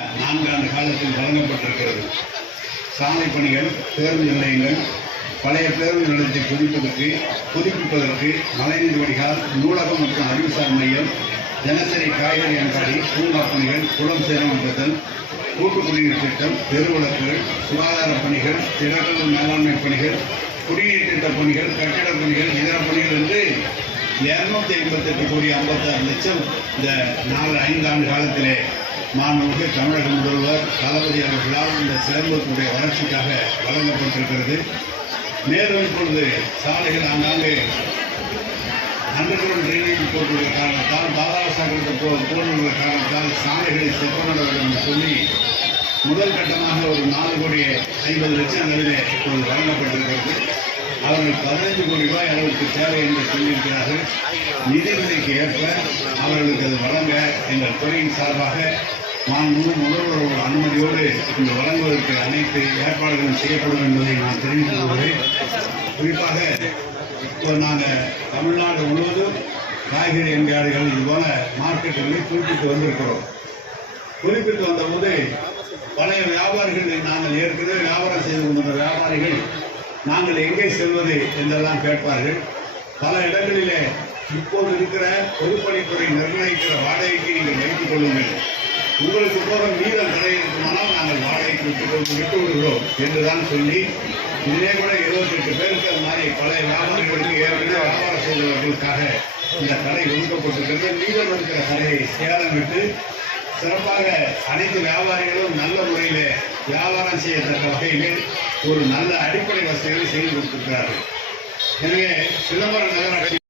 4 ஆண்டு காலத்தில் வழங்கப்பட்டிருக்கிறது. சாலை பணிகள், பேருந்து நிலையங்கள், பழைய பேருந்து நிலையத்தை புதுப்பிப்பதற்கு மழைநீர் வடிகால், நூலகம் மற்றும் அறிவுசார் மையம், தினசரி காய்கறி அங்காடி, பூங்கா பணிகள், குளம் சீரமைத்தல், கூட்டு குடிநீர் திட்டம், தெருவிளக்குகள், சுகாதார பணிகள், திடக்கல் மேலாண்மை பணிகள், குடிநீர் திட்ட பணிகள், கட்டிடப் பணிகள், இதர பணிகள் என்று 288 கோடி 56 லட்சம் இந்த 5 ஆண்டு காலத்திலே மாண்புமிகு தமிழக முதல்வர் தளபதி அவர்களால் இந்த சிலம்பத்தினுடைய வளர்ச்சிக்காக வழங்கப்பட்டிருக்கிறது. மேலும் இப்பொழுது சாலைகள் ஆங்காங்கே அண்டர்கிரவுண்ட் ட்ரைனேஜ் போட்டுள்ள காரணத்தால், பாதாள சாக்கடை போட்டுள்ள காரணத்தால் சாலைகளை செப்பனிட வேண்டும் என்று சொல்லி முதல் கட்டமாக ஒரு 4 கோடி 50 லட்சம் அளவிலே இப்பொழுது வழங்கப்பட்டிருக்கிறது. அவர்கள் 15 கோடி ரூபாய் அளவுக்கு தேவை என்று சொல்லியிருக்கிறார்கள். நிதிநிலைக்கு ஏற்ப அவர்களுக்கு அது வழங்க எங்கள் துறையின் சார்பாக முதல்வரோட அனுமதியோடு இந்த வழங்குவதற்கு அனைத்து ஏற்பாடுகளும் செய்யப்படும் என்பதை நான் தெரிவித்துக் கொள்கிறேன். குறிப்பாக இப்போ நாங்கள் தமிழ்நாடு முழுவதும் காய்கறி அங்காடிகள் இதுபோல மார்க்கெட்டுகளை குறிப்பிட்டு வந்திருக்கிறோம். குறிப்பிட்டு வந்தபோது பழைய வியாபாரிகள், நாங்கள் ஏற்கனவே வியாபாரம் செய்து கொண்ட வியாபாரிகள் நாங்கள் எங்கே செல்வது என்றெல்லாம் கேட்பார்கள். பல இடங்களிலே இப்போது இருக்கிற பொதுப்பணித்துறை நிர்ணயிக்கிற வாடகைக்கு நீங்கள் வைத்துக் கொள்ளுங்கள், உங்களுக்கு போகிற மீதம் கடை இருக்குமானால் நாங்கள் வாடகைக்கு விட்டு விடுகிறோம் என்றுதான் சொல்லி இதே கூட 28 பேருக்கு அது மாதிரி பழைய வியாபாரிகளுக்கு ஏற்கனவே வியாபாரம் செய்தவர்களுக்காக இந்த கடை ஒதுக்கப்பட்டிருக்கிறது. மீதம் இருக்கிற கடையை சேலம் விட்டு சிறப்பாக அனைத்து வியாபாரிகளும் நல்ல முறையில் வியாபாரம் செய்யத்தக்க வகையில் ஒரு நல்ல அடிப்படை வசதிகளை செய்து கொடுத்திருக்கிறார்கள். எனவே சிதம்பரம் நகர